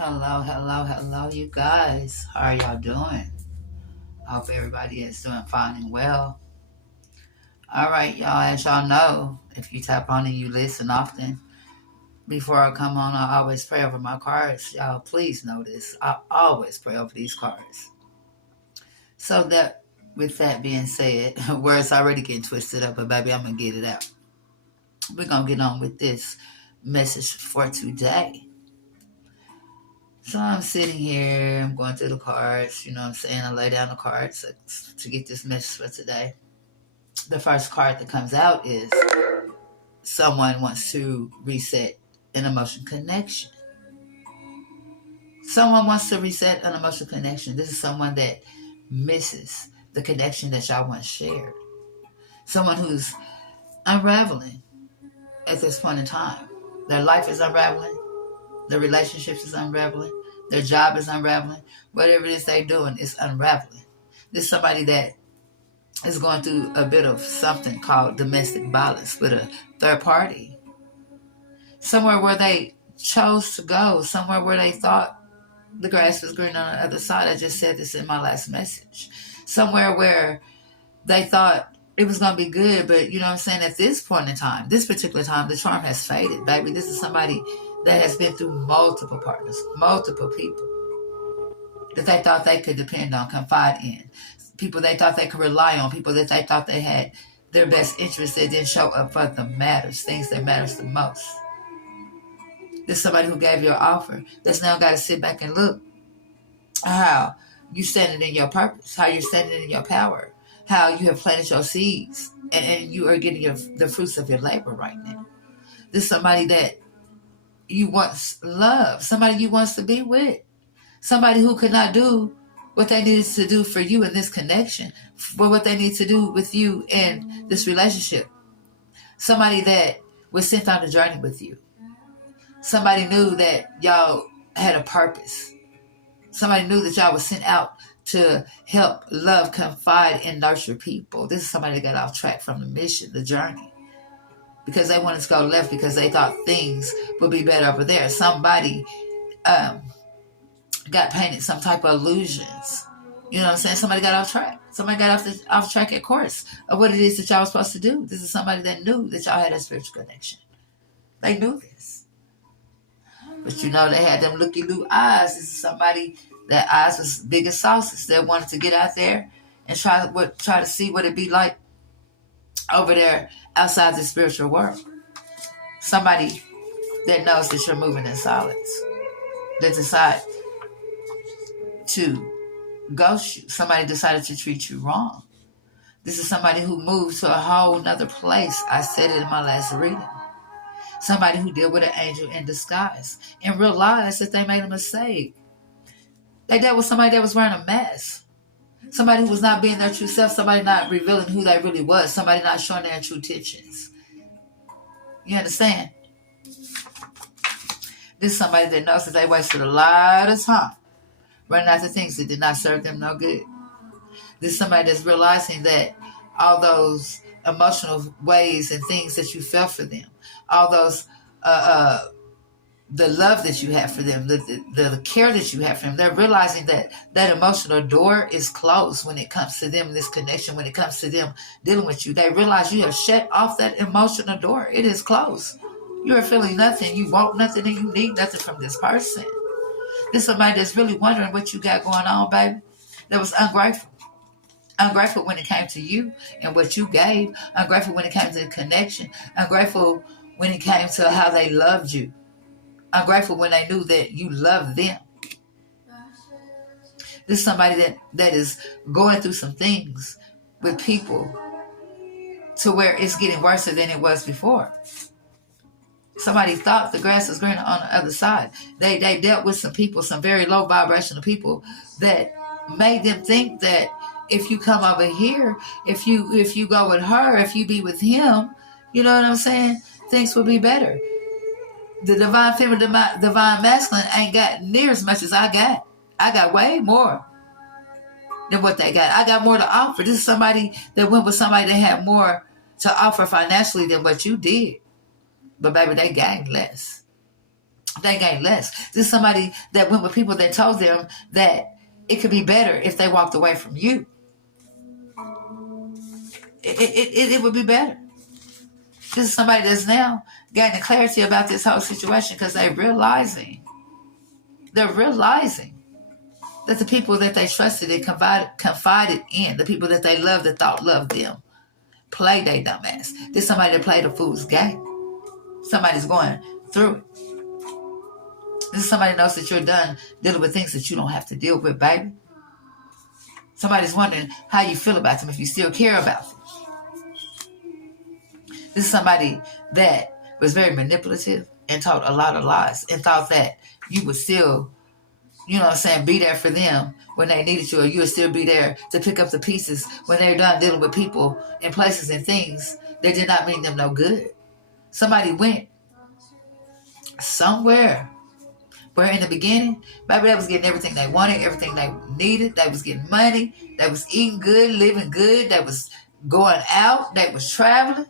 Hello, hello, hello, you guys. How are y'all doing? I hope everybody is doing fine and well. All right, y'all, as y'all know, if you tap on and you listen often, before I come on, I always pray over my cards. Y'all, please know this. I always pray over these cards. So that, with that being said, words already getting twisted up, but baby, I'm going to get it out. We're going to get on with this message for today. So I'm sitting here, I'm going through the cards, you know what I'm saying? I lay down the cards to get this message for today. The first card that comes out is someone wants to reset an emotional connection. Someone wants to reset an emotional connection. This is someone that misses the connection that y'all once shared. Someone who's unraveling at this point in time. Their life is unraveling. Their relationships is unraveling. Their job is unraveling. Whatever it is they're doing is unraveling. This is somebody that is going through a bit of something called domestic violence with a third party. Somewhere where they chose to go, somewhere where they thought the grass was green on the other side. I just said this in my last message. Somewhere where they thought it was going to be good, but you know what I'm saying? At this point in time, this particular time, the charm has faded, baby. This is somebody that has been through multiple partners, multiple people that they thought they could depend on, confide in, people they thought they could rely on, people that they thought they had their best interests that didn't show up for the matters, things that matters the most. There's somebody who gave you an offer that's now got to sit back and look how you standing in your purpose, how you're standing in your power, how you have planted your seeds, and you are getting the fruits of your labor right now. This is somebody that you once loved, somebody you wants to be with, somebody who could not do what they needed to do for you in this connection, for what they need to do with you in this relationship. Somebody that was sent on the journey with you. Somebody knew that y'all had a purpose. Somebody knew that y'all was sent out to help, love, confide, and nurture people. This is somebody that got off track from the mission, the journey, because they wanted to go left because they thought things would be better over there. Somebody got painted some type of illusions. You know what I'm saying? Somebody got off track. Somebody got off track at course of what it is that y'all was supposed to do. This is somebody that knew that y'all had a spiritual connection. They knew this. But you know, they had them looky-loo eyes. This is somebody that eyes was big as saucers that wanted to get out there and try to see what it'd be like over there outside the spiritual world. Somebody that knows that you're moving in solids. That decide to ghost you. Somebody decided to treat you wrong. This is somebody who moved to a whole nother place. I said it in my last reading. Somebody who dealt with an angel in disguise and realized that they made a mistake. They dealt with somebody that was wearing a mask. Somebody who was not being their true self. Somebody not revealing who they really was. Somebody not showing their true intentions. You understand? This is somebody that knows that they wasted a lot of time running after things that did not serve them no good. This is somebody that's realizing that all those emotional ways and things that you felt for them, all those the love that you have for them, the care that you have for them, they're realizing that that emotional door is closed when it comes to them, this connection, when it comes to them dealing with you. They realize you have shut off that emotional door. It is closed. You are feeling nothing. You want nothing and you need nothing from this person. This is somebody that's really wondering what you got going on, baby. That was ungrateful. Ungrateful when it came to you and what you gave. Ungrateful when it came to the connection. Ungrateful when it came to how they loved you. Ungrateful when they knew that you loved them. This is somebody that is going through some things with people to where it's getting worse than it was before. Somebody thought the grass was greener on the other side. They dealt with some people, some very low vibrational people that made them think that if you come over here, if you go with her, if you be with him, you know what I'm saying, things will be better. The divine feminine, divine masculine ain't got near as much as I got. I got way more than what they got. I got more to offer. This is somebody that went with somebody that had more to offer financially than what you did. But baby, they gained less. They gained less. This is somebody that went with people that told them that it could be better if they walked away from you. It would be better. This is somebody that's now gaining clarity about this whole situation because they're realizing that the people that they trusted and confided in, the people that they loved, that thought loved them, played they dumbass. This is somebody that played a fool's game. Somebody's going through it. This is somebody that knows that you're done dealing with things that you don't have to deal with, baby. Somebody's wondering how you feel about them, if you still care about them. This is somebody that was very manipulative and told a lot of lies and thought that you would still, be there for them when they needed you, or you would still be there to pick up the pieces when they're done dealing with people and places and things that did not mean them no good. Somebody went somewhere where in the beginning, baby, they was getting everything they wanted, everything they needed. They was getting money. They was eating good, living good. They was going out. They was traveling.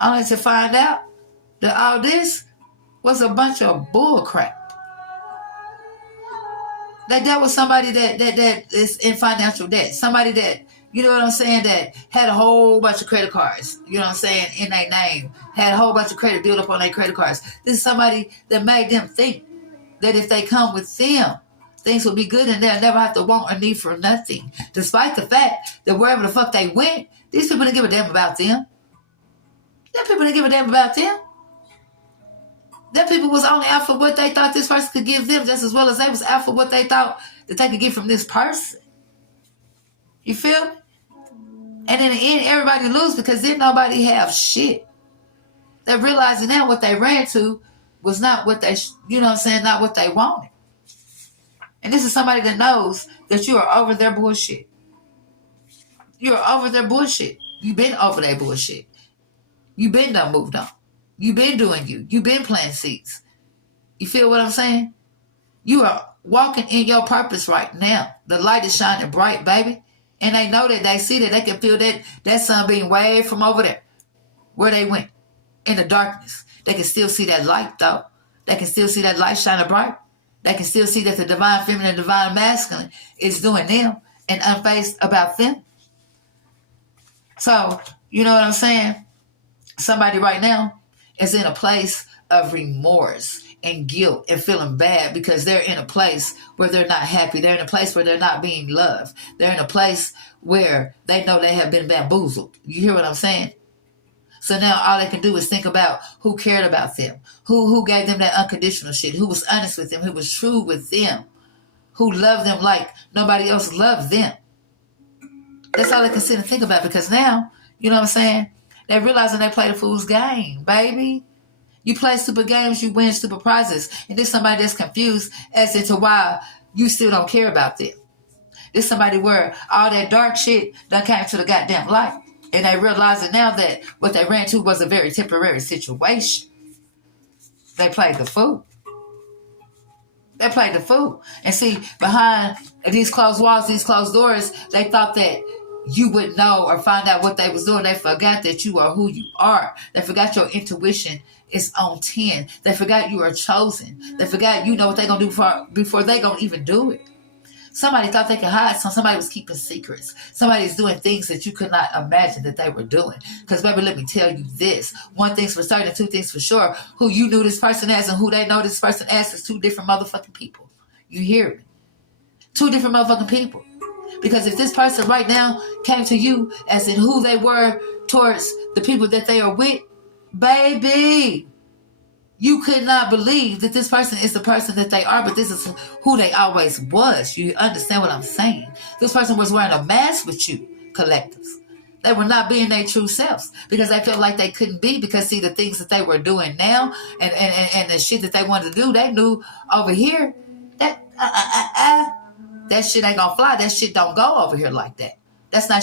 Only to find out that all this was a bunch of bull crap. They dealt with somebody that is in financial debt. Somebody that, that had a whole bunch of credit cards, in their name. Had a whole bunch of credit built up on their credit cards. This is somebody that made them think that if they come with them, things will be good and they'll never have to want or need for nothing. Despite the fact that wherever the fuck they went, these people didn't give a damn about them. Them people didn't give a damn about them. Them people was only out for what they thought this person could give them, just as well as they was out for what they thought that they could get from this person. You feel me? And in the end, everybody lose because didn't nobody have shit. They're realizing now what they ran to was not what they, not what they wanted. And this is somebody that knows that you are over their bullshit. You're over their bullshit. You've been over their bullshit. You've been done moved on. You've been doing you. You've been planting seeds. You feel what I'm saying? You are walking in your purpose right now. The light is shining bright, baby. And they know that they see that they can feel that sun being way from over there where they went in the darkness. They can still see that light, though. They can still see that light shining bright. They can still see that the divine feminine and divine masculine is doing them and unfazed about them. So, you know what I'm saying? Somebody right now is in a place of remorse and guilt and feeling bad because they're in a place where they're not happy. They're in a place where they're not being loved. They're in a place where they know they have been bamboozled. You hear what I'm saying? So now all they can do is think about who cared about them, who gave them that unconditional shit, who was honest with them, who was true with them, who loved them like nobody else loved them. That's all they can sit and think about because now, you know what I'm saying? They're realizing they played a fool's game, baby. You play stupid games, you win stupid prizes. And there's somebody that's confused as to why you still don't care about them. There's somebody where all that dark shit done came to the goddamn light. And they realizing now that what they ran to was a very temporary situation. They played the fool. They played the fool. And see, behind these closed walls, these closed doors, they thought that you would know or find out what they was doing. They forgot that you are who you are. They forgot your intuition is on 10. They forgot you are chosen. They forgot you know what they're going to do before they going to even do it. Somebody thought they could hide. Somebody was keeping secrets. Somebody's doing things that you could not imagine that they were doing. Because, baby, let me tell you this. One thing's for certain, two things for sure. Who you knew this person as and who they know this person as is two different motherfucking people. You hear me? Two different motherfucking people. Because if this person right now came to you as in who they were towards the people that they are with, baby, you could not believe that this person is the person that they are, but this is who they always was. You understand what I'm saying? This person was wearing a mask with you, collectives. They were not being their true selves because they felt like they couldn't be because, see, the things that they were doing now and the shit that they wanted to do, they knew over here that that shit ain't gonna fly. That shit don't go over here like that. That's not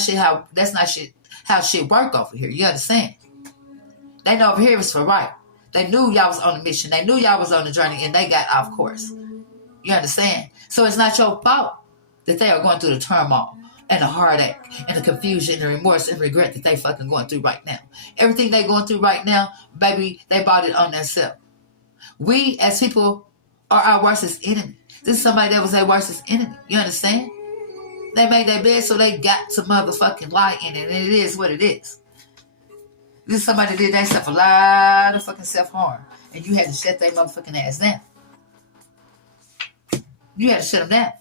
how shit work over here. You understand? They know over here is for right. They knew y'all was on a mission. They knew y'all was on a journey and they got off course. You understand? So it's not your fault that they are going through the turmoil and the heartache and the confusion and remorse and regret that they fucking going through right now. Everything they going through right now, baby, they bought it on themselves. We as people are our worstest enemy. This is somebody that was their worstest enemy. You understand? They made their bed so they got some motherfucking lie in it, and it is what it is. This is somebody that did themselves a lot of fucking self-harm, and you had to shut their motherfucking ass down. You had to shut them down.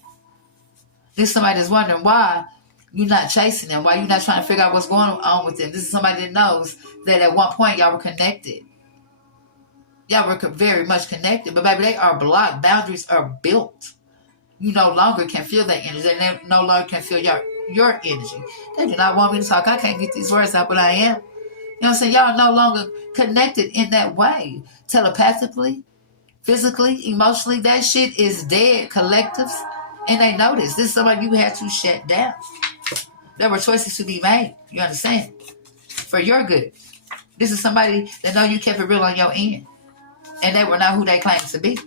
This is somebody that's wondering why you're not chasing them, why you're not trying to figure out what's going on with them. This is somebody that knows that at one point y'all were connected. Y'all were very much connected, but baby, they are blocked. Boundaries are built. You no longer can feel that energy. They no longer can feel your energy. They do not want me to talk. I can't get these words out, but I am. You know what I'm saying? Y'all no longer connected in that way. Telepathically, physically, emotionally, that shit is dead. Collectives. And they know this. This is somebody you had to shut down. There were choices to be made. You understand? For your good. This is somebody that know you kept it real on your end. And they were not who they claimed to be.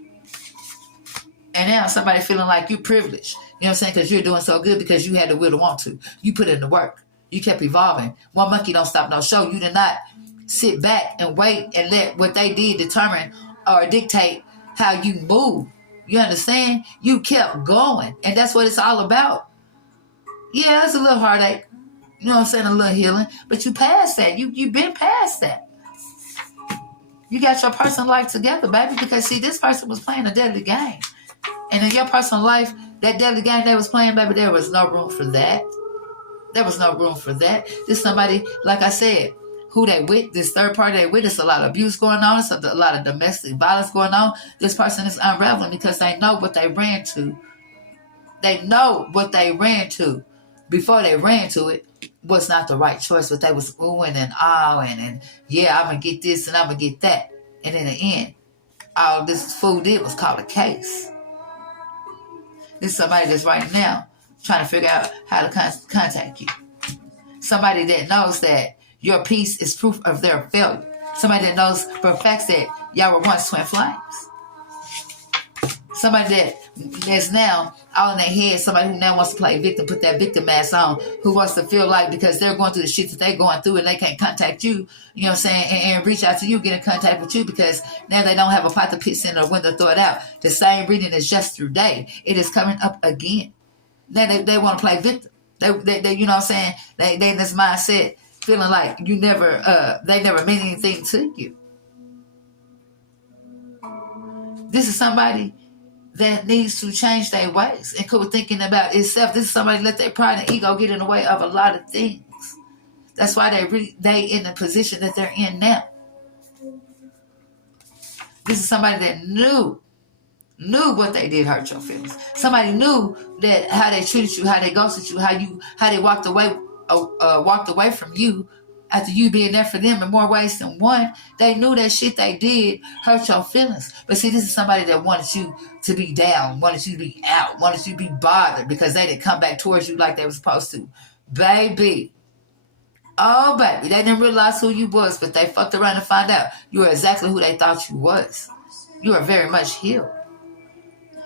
And now somebody feeling like you privileged. You know what I'm saying? Because you're doing so good because you had the will to want to. You put in the work. You kept evolving. One monkey don't stop no show. You did not sit back and wait and let what they did determine or dictate how you move. You understand? You kept going. And that's what it's all about. Yeah, it's a little heartache. You know what I'm saying? A little healing. But you passed that. You've been past that. You got your personal life together, baby. Because, see, this person was playing a deadly game. And in your personal life, that deadly game they was playing, baby, there was no room for that. There was no room for that. This somebody, like I said, who they with, this third party they with, there's a lot of abuse going on, there's a lot of domestic violence going on. This person is unraveling because they know what they ran to. They know what they ran to before they ran to it was not the right choice, but they was oohing and ahhing and yeah, I'm going to get this and I'm going to get that. And in the end, all this fool did was call a case. This is somebody that's right now trying to figure out how to contact you. Somebody that knows that your peace is proof of their failure. Somebody that knows for a fact that y'all were once twin flames. Somebody that's now all in their head. Somebody who now wants to play victim, put that victim mask on, who wants to feel like because they're going through the shit that they're going through and they can't contact you, you know what I'm saying, and reach out to you, get in contact with you because now they don't have a pot to piss in or a window to throw it out. The same reading is just through day. It is coming up again. Now they want to play victim. They you know what I'm saying, they in this mindset feeling like you never, they never meant anything to you. This is somebody that needs to change their ways and quit thinking about itself. This is somebody let their pride and ego get in the way of a lot of things. That's why they in the position that they're in now. This is somebody that knew what they did hurt your feelings. Somebody knew that how they treated you, how they ghosted you, how they walked away from you after you being there for them in more ways than one. They knew that shit they did hurt your feelings. But see, this is somebody that wanted you to be down, wanted you to be out, wanted you to be bothered because they didn't come back towards you like they were supposed to. Baby. Oh, baby. They didn't realize who you was, but they fucked around and found out you were exactly who they thought you was. You are very much healed.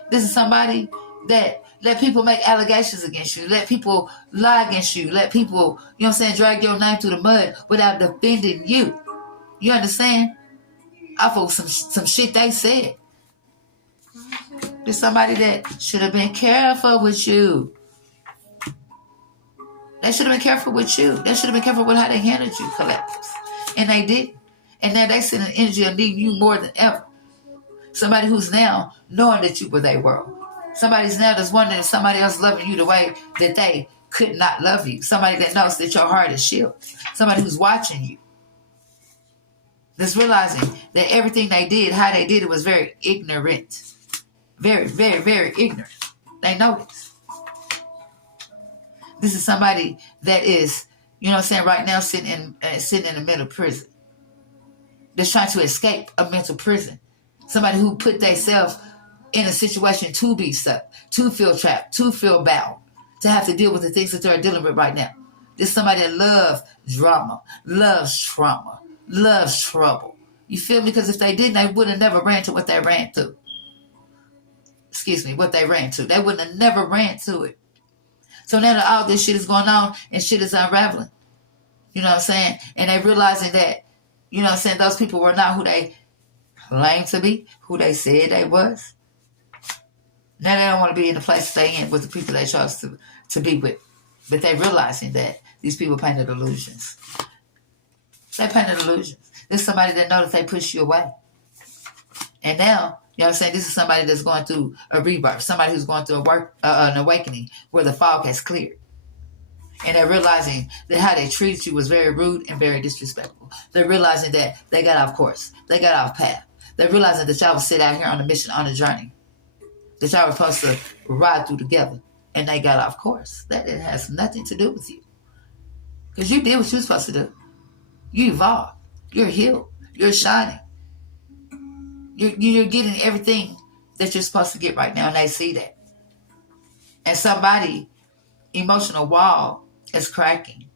This is somebody that let people make allegations against you, let people lie against you, let people, you know what I'm saying, drag your name through the mud without defending you. You understand? Off of some shit they said. There's somebody that should have been careful with you. They should have been careful with you. They should have been careful with how they handled you, collectives. And they did. And now they send an energy of needing you more than ever. Somebody who's now knowing that you were their world. Somebody's now just wondering if somebody else loving you the way that they could not love you. Somebody that knows that your heart is shielded. Somebody who's watching you. That's realizing that everything they did, how they did it was very ignorant. Very, very, very ignorant. They know this. This is somebody that is, you know what I'm saying, right now sitting in a mental prison. That's trying to escape a mental prison. Somebody who put themselves in a situation to be stuck, to feel trapped, to feel bound, to have to deal with the things that they're dealing with right now. This is somebody that loves drama, loves trauma, loves trouble. You feel me? Because if they didn't, they would have never ran to what they ran to. What they ran to. They wouldn't have never ran to it. So now that all this shit is going on and shit is unraveling, you know what I'm saying? And they realizing that, you know what I'm saying, those people were not who they claimed to be, who they said they was. Now they don't want to be in the place they in with the people they chose to be with. But they're realizing that these people painted illusions. They painted illusions. There's somebody that knows that they push you away. And now, you know what I'm saying, this is somebody that's going through a rebirth, somebody who's going through an awakening where the fog has cleared. And they're realizing that how they treated you was very rude and very disrespectful. They're realizing that they got off course. They got off path. They're realizing that y'all was set out here on a mission, on a journey. That y'all were supposed to ride through together. And they got off course. That it has nothing to do with you. Because you did what you were supposed to do. You evolved. You're healed. You're shining. You're getting everything that you're supposed to get right now. And they see that. And somebody, emotional wall is cracking.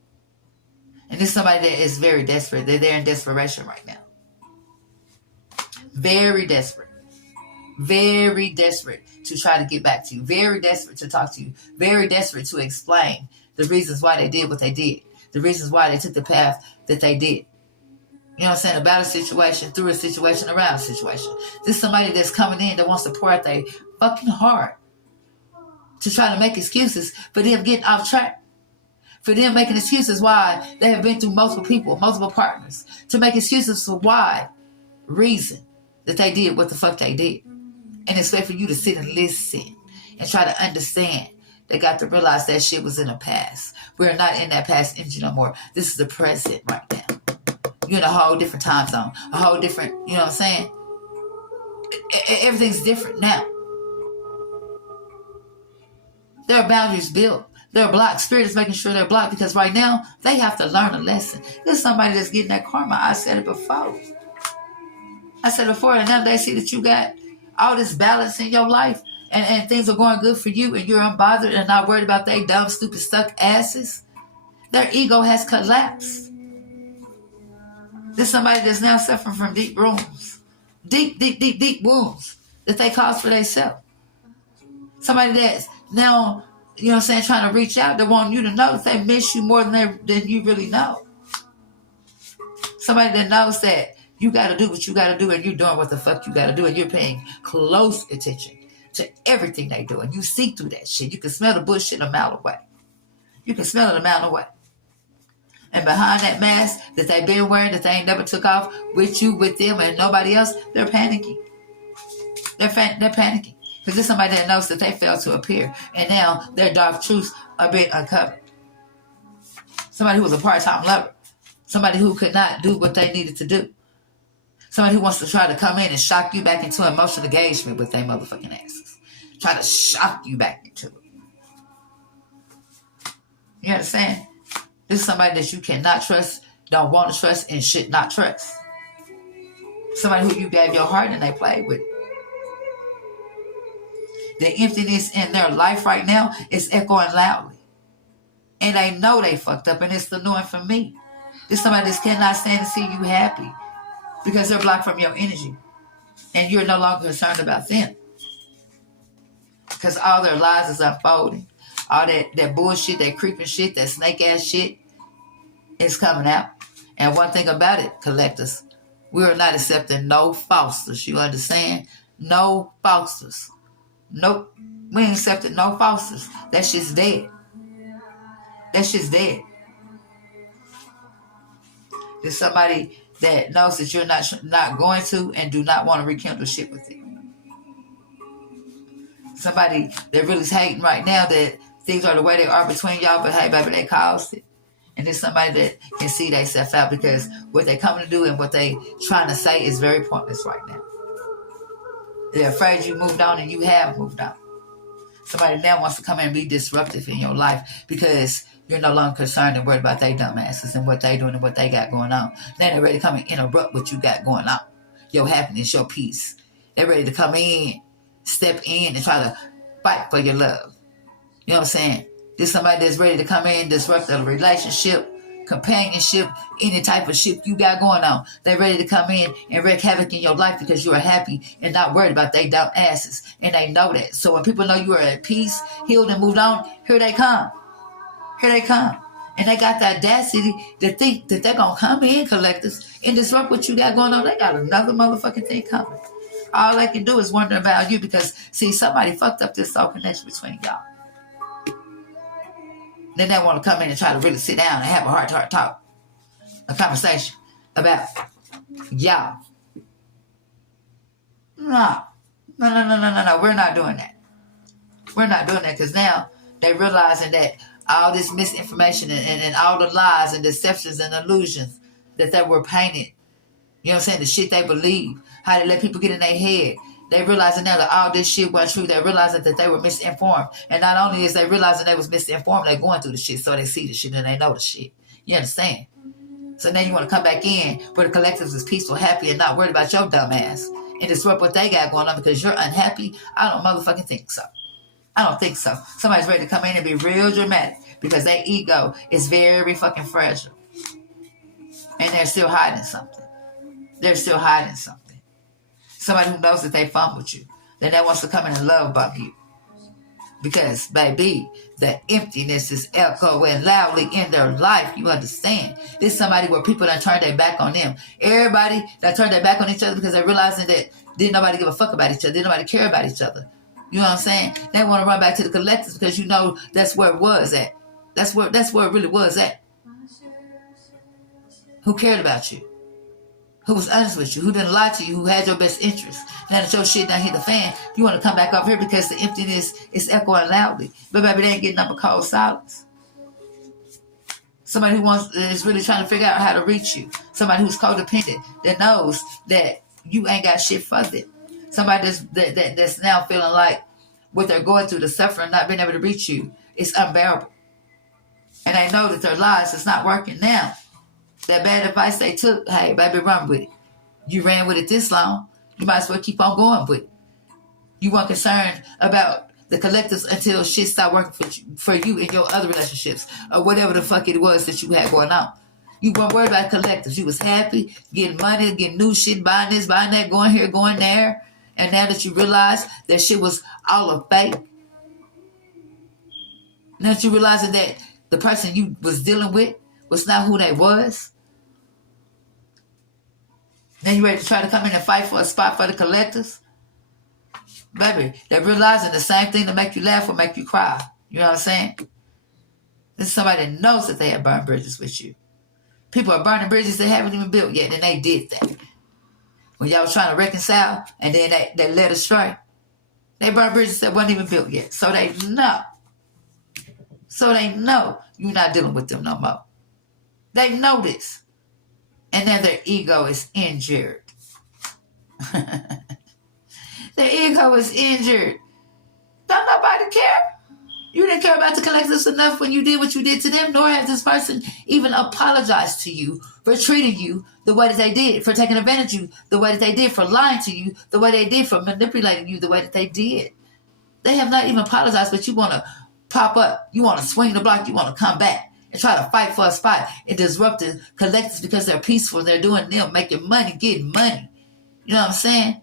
And this is somebody that is very desperate. They're in desperation right now. Very desperate. Very desperate to try to get back to you. Very desperate to talk to you. Very desperate to explain the reasons why they did what they did. The reasons why they took the path that they did. You know what I'm saying? About a situation, through a situation, around a situation. This is somebody that's coming in that wants to pour out their fucking heart to try to make excuses for them getting off track. For them making excuses why they have been through multiple people, multiple partners. To make excuses for why reason that they did what the fuck they did. And expect for you to sit and listen and try to understand. They got to realize that shit was in the past. We're not in that past energy no more. This is the present right now. You're in a whole different time zone. A whole different, you know what I'm saying? Everything's different now. There are boundaries built. They're blocked. Spirit is making sure they're blocked because right now they have to learn a lesson. There's somebody that's getting that karma. I said it before. And now they see that you got all this balance in your life and things are going good for you and you're unbothered and not worried about they dumb, stupid, stuck asses. Their ego has collapsed. There's somebody that's now suffering from deep wounds. Deep wounds that they caused for themselves. Somebody that's now, you know what I'm saying, trying to reach out. They want you to know that they miss you more than you really know. Somebody that knows that you got to do what you got to do and you're doing what the fuck you got to do and you're paying close attention to everything they do. And you see through that shit. You can smell the bullshit a mile away. You can smell it a mile away. And behind that mask that they've been wearing that they ain't never took off with you, with them, and nobody else, they're panicking. They're panicking. Because there's somebody that knows that they failed to appear. And now their dark truths are being uncovered. Somebody who was a part-time lover. Somebody who could not do what they needed to do. Somebody who wants to try to come in and shock you back into emotional engagement with their motherfucking asses. Try to shock you back into it. You understand? This is somebody that you cannot trust, don't want to trust, and should not trust. Somebody who you gave your heart and they played with. The emptiness in their life right now is echoing loudly. And they know they fucked up, and it's the knowing for me. This is somebody that cannot stand to see you happy because they're blocked from your energy. And you're no longer concerned about them. Because all their lies is unfolding. All that bullshit, that creeping shit, that snake ass shit is coming out. And one thing about it, collectors, we are not accepting no falsers. You understand? No falsers. Nope. We ain't accepting no falsers. That shit's dead. That shit's dead. There's somebody that knows that you're not going to and do not want to rekindle shit with you. Somebody that really is hating right now that things are the way they are between y'all, but hey, baby, they caused it. And there's somebody that can see themselves out because what they coming to do and what they trying to say is very pointless right now. They're afraid you moved on and you have moved on. Somebody now wants to come in and be disruptive in your life because you're no longer concerned and worried about their dumbasses and what they doing and what they got going on. Then they're ready to come and interrupt what you got going on. Your happiness, your peace. They're ready to come in, step in and try to fight for your love. You know what I'm saying? There's somebody that's ready to come in, disrupt a relationship, companionship, any type of shit you got going on. They're ready to come in and wreak havoc in your life because you are happy and not worried about they dumb asses. And they know that. So when people know you are at peace, healed, and moved on, here they come. Here they come. And they got the audacity to think that they're going to come in, collectives, and disrupt what you got going on. They got another motherfucking thing coming. All they can do is wonder about you because, see, somebody fucked up this soul connection between y'all. Then they want to come in and try to really sit down and have a heart-to-heart talk, a conversation about y'all. No. We're not doing that. We're not doing that because now they're realizing that all this misinformation and all the lies and deceptions and illusions that they were painted, you know what I'm saying, the shit they believe, how they let people get in their head. They realizing now that all this shit wasn't true. They realizing that they were misinformed. And not only is they realizing they was misinformed, they're going through the shit so they see the shit and they know the shit. You understand? So now you want to come back in where the collectives is peaceful, happy, and not worried about your dumb ass and disrupt what they got going on because you're unhappy? I don't motherfucking think so. I don't think so. Somebody's ready to come in and be real dramatic because their ego is very fucking fragile. And they're still hiding something. They're still hiding something. Somebody who knows that they fun with you. Then they wants to come in and love bump you. Because, baby, the emptiness is echoing loudly in their life. You understand? This is somebody where people done turned their back on them. Everybody that turned their back on each other because they're realizing that didn't nobody give a fuck about each other. Didn't nobody care about each other. You know what I'm saying? They want to run back to the collectives because you know that's where it was at. That's where it really was at. Who cared about you? Who was honest with you? Who didn't lie to you? Who had your best interest? Now that your shit done hit the fan, you want to come back over here because the emptiness is echoing loudly. But baby, they ain't getting up a cold silence. Somebody who is really trying to figure out how to reach you. Somebody who's codependent that knows that you ain't got shit for them. Somebody that's now feeling like what they're going through, the suffering, not being able to reach you, is unbearable. And they know that their lives is not working now. That bad advice they took, hey, baby, run with it. You ran with it this long, you might as well keep on going with it. You weren't concerned about the collectives until shit stopped working for you in your other relationships or whatever the fuck it was that you had going on. You weren't worried about collectives. You was happy, getting money, getting new shit, buying this, buying that, going here, going there. And now that you realize that shit was all a fake, now that you realizing that the person you was dealing with was not who they was, then you ready to try to come in and fight for a spot for the collectives? Baby, they're realizing the same thing to make you laugh will make you cry. You know what I'm saying? This is somebody that knows that they have burned bridges with you. People are burning bridges they haven't even built yet, and they did that. When y'all was trying to reconcile, and then they led astray. They burned bridges that weren't even built yet. So they know. You're not dealing with them no more. They know this. And then their ego is injured. Their ego is injured. Don't nobody care. You didn't care about the collectives enough when you did what you did to them, nor has this person even apologized to you for treating you the way that they did, for taking advantage of you the way that they did, for lying to you the way they did, for manipulating you the way that they did. They have not even apologized, but you want to pop up. You want to swing the block. You want to come back and try to fight for a spot and disrupt the collectives because they're peaceful. They're doing them, making money, getting money. You know what I'm saying?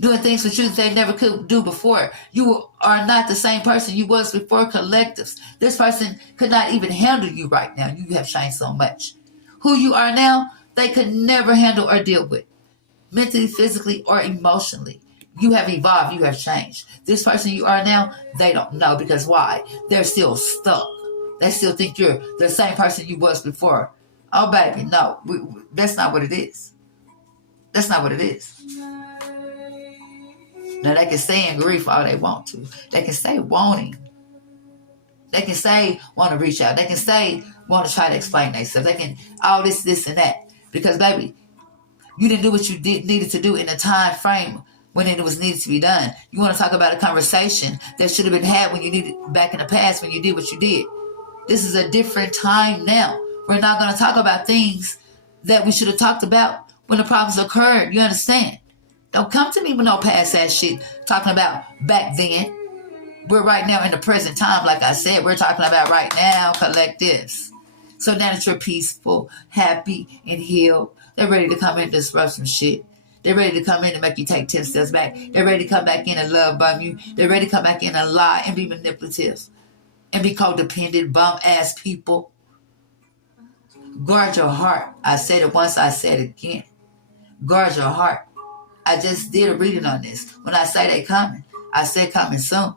Doing things for you that they never could do before. You are not the same person you was before collectives. This person could not even handle you right now. You have changed so much. Who you are now, they could never handle or deal with. Mentally, physically, or emotionally. You have evolved. You have changed. This person you are now, they don't know. Because why? They're still stuck. They still think you're the same person you was before. Oh, baby, no. That's not what it is. That's not what it is. Now, they can stay in grief all they want to. They can stay wanting. They can say want to reach out. They can say want to try to explain themselves. They can all this, and that. Because, baby, you didn't do what you needed to do in the time frame when it was needed to be done. You want to talk about a conversation that should have been had when you needed back in the past when you did what you did. This is a different time now. We're not going to talk about things that we should have talked about when the problems occurred. You understand? Don't come to me with no past ass shit talking about back then. We're right now in the present time, like I said. We're talking about right now, collectives. So now that you're peaceful, happy, and healed, they're ready to come in and disrupt some shit. They're ready to come in and make you take 10 steps back. They're ready to come back in and love bomb you. They're ready to come back in and lie and be manipulative. and be codependent, bum-ass people. Guard your heart. I said it once, I said it again. Guard your heart. I just did a reading on this. When I say they coming, I said coming soon.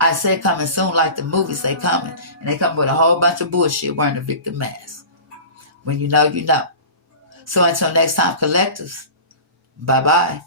I said coming soon like the movies, they coming. And they come with a whole bunch of bullshit wearing a victim mask. When you know, you know. So until next time, collectives, bye-bye.